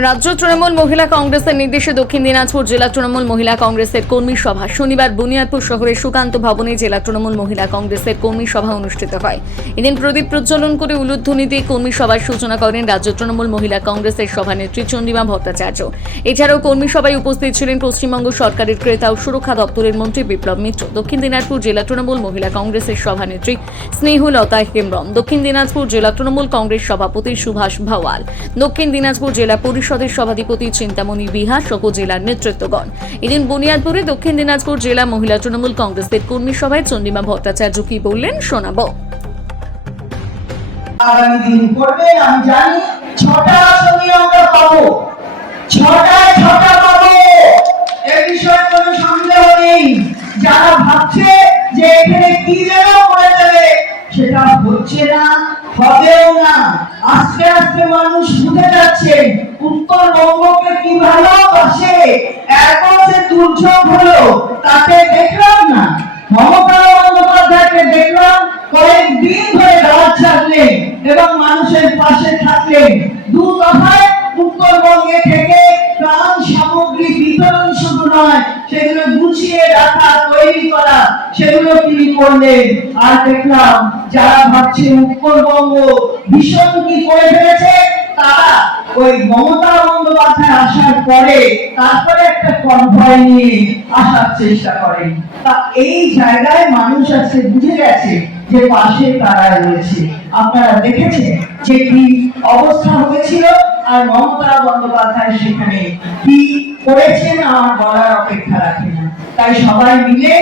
রাজ্য তৃণমূল মহিলা কংগ্রেসের নির্দেশে দক্ষিণ দিনাজপুর জেলা তৃণমূল মহিলা কংগ্রেসের কর্মী সভা। শনিবার বুনিয়াদপুর শহরের সুকান্ত ভবনে জেলা তৃণমূল মহিলা কংগ্রেসের কর্মী সভা অনুষ্ঠিত হয়। এদিন প্রদীপ প্রজ্বলন করে উলুধ্বনি দিয়ে কর্মী সভার সূচনা করেন রাজ্য তৃণমূল মহিলা কংগ্রেসের সভানেত্রী চন্ডিমা ভট্টাচার্য। এছাড়াও কর্মী সভায় উপস্থিত ছিলেন পশ্চিমবঙ্গ সরকারের ক্রেতা ও সুরক্ষা দপ্তরের মন্ত্রী বিপ্লব মিত্র। দক্ষিণ দিনাজপুর জেলা তৃণমূল মহিলা কংগ্রেসের সভানেত্রী স্নেহলতা হেমব্রম। দক্ষিণ দিনাজপুর জেলা তৃণমূল কংগ্রেস সভাপতি সুভাষ ভাওয়াল দক্ষিণ দিনাজপুর জেলা পরিষদের সভাধিপতি চিন্তামণি বিহার সহ জেলার নেতৃত্বগণ। এদিন বুনিয়াদপুরে দক্ষিণ দিনাজপুর জেলা মহিলা তৃণমূল কংগ্রেসের কর্মী সভায় চন্ডিমা ভট্টাচার্য কি বললেন শোনাবো। যারা ভাবছে যে এখানে কি যেন করে দেবে সেটা হচ্ছে না, হবেও না। আস্তে আস্তে মানুষ বুঝে যাচ্ছে, উত্তরবঙ্গকে কি ভালোবাসে। যে দুর্যোগ হলো, তাতে দেখলাম না। মমতা বন্দ্যোপাধ্যায়কে দেখলাম কয়েকদিন ধরে রাত জাগলেন এবং মানুষের পাশে থাকলেন দু দফায় উত্তরবঙ্গে থেকে ত্রাণ সামগ্রী বিতরণ শুধু নয় রাখা তৈরি করা, সেগুলো তিনি করলেন? আর দেখলাম যারা ভাবছে উত্তরবঙ্গ ভীষণ কি করে ফেলেছে, তারা ওই মমতা বন্দ্যোপাধ্যায় আসার পরে তারপরে একটা নিয়ে আসার চেষ্টা তা এই জায়গায় মানুষ আজকে বুঝে গেছে যে পাশে তারা রয়েছে। আপনারা দেখেছেন যে কি অবস্থা হয়েছিল? আর মমতা বন্দ্যোপাধ্যায় সেখানে কি করেছেন? আমার বলার অপেক্ষা তাই সবাই মিলে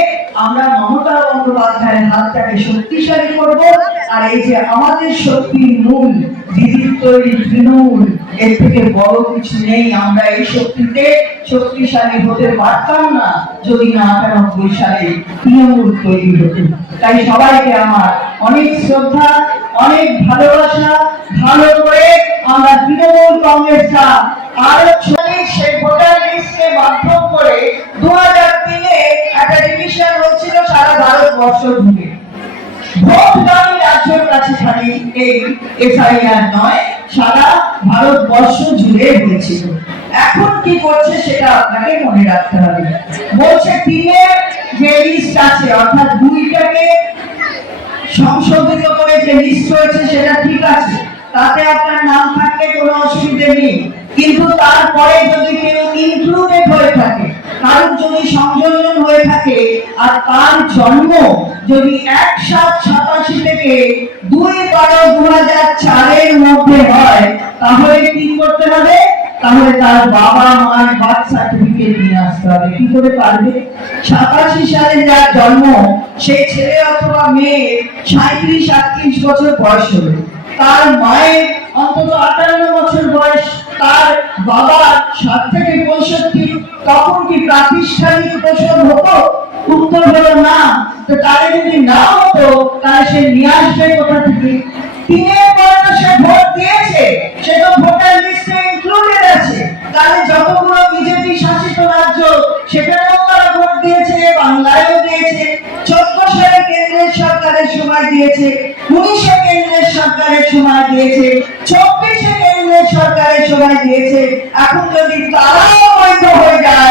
আমরা মমতা বন্দ্যোপাধ্যায়ের হাতটাকে শক্তিশালী করব। আর এই যে আমাদের শক্তির মূল দিদির তৈরি তৃণমূল, এর থেকে বড় কিছু নেই। আমরা এই শক্তিতে শক্তিশালী হতে পারতাম না যদি না সালে তৃণমূল তৈরি হতো। তাই সবাইকে আমার অনেক শ্রদ্ধা, অনেক ভালোবাসা। ভালো করে আমরা তৃণমূল কংগ্রেসটা আরও ভারতবর্ষ জুড়ে ভোটদানি রাজ্যের কাছে খালি এই এসআইআর নয়, সারা ভারতবর্ষ জুড়ে হয়েছিল এখন কি করছে সেটা আপনাকে মনে রাখতে হবে। বলছে তিনের যে লিস্ট আছে, অর্থাৎ দুইটাকে সংশোধিত করে যে লিস্ট হয়েছে সেটা ঠিক আছে, তাতে আপনার নাম থাকলে কোনো অসুবিধে নেই। কিন্তু তারপরে যদি কেউ ইনক্লুডেড হয়ে থাকে, কারোর যদি সংযোজন হয়ে থাকে, আর তার জন্ম যদি এক সাত সাতাশি থেকে দুই বারো দু হাজার চারের মধ্যে হয়, তাহলে কি করতে হবে? তাহলে তার বাবা মার বার্থ সার্টিফিকেট নিয়ে আসতে হবে। কি করে পারবে? সাতাশি সালে যার জন্ম সেই ছেলে অথবা মেয়ে সাঁত্রিশ, আটত্রিশ বছর বয়স হলো। তার মায়ের অন্তত আটান্ন বছর বয়স তার বাবার ষাট থেকে পঁয়ষট্টি। তখন কি প্রাতিষ্ঠানিক প্রসব হতো? উত্তর হলো না। তো তারে যদি না হতো, তাহলে সে নিয়ে আসবে কোথা থেকে? সে ভোট দিয়েছে। সে তো ভোটার লিস্টে ইনক্লুডেড আছে। তাহলে যতগুলো বিজেপি শাসিত রাজ্য, সেখানেও তারা ভোট দিয়েছে, বাংলায়ও দিয়েছে। চোদ্দ সালে কেন্দ্রের সরকারের সময় দিয়েছে। উনিশে কেন্দ্রের সরকারের সময় দিয়েছে, চব্বিশে কেন্দ্রের সরকারের সময় দিয়েছে। এখন যদি তারাও বৈধ হয়ে যায়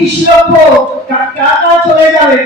বিশ লক্ষ টাকা চলে যাবে।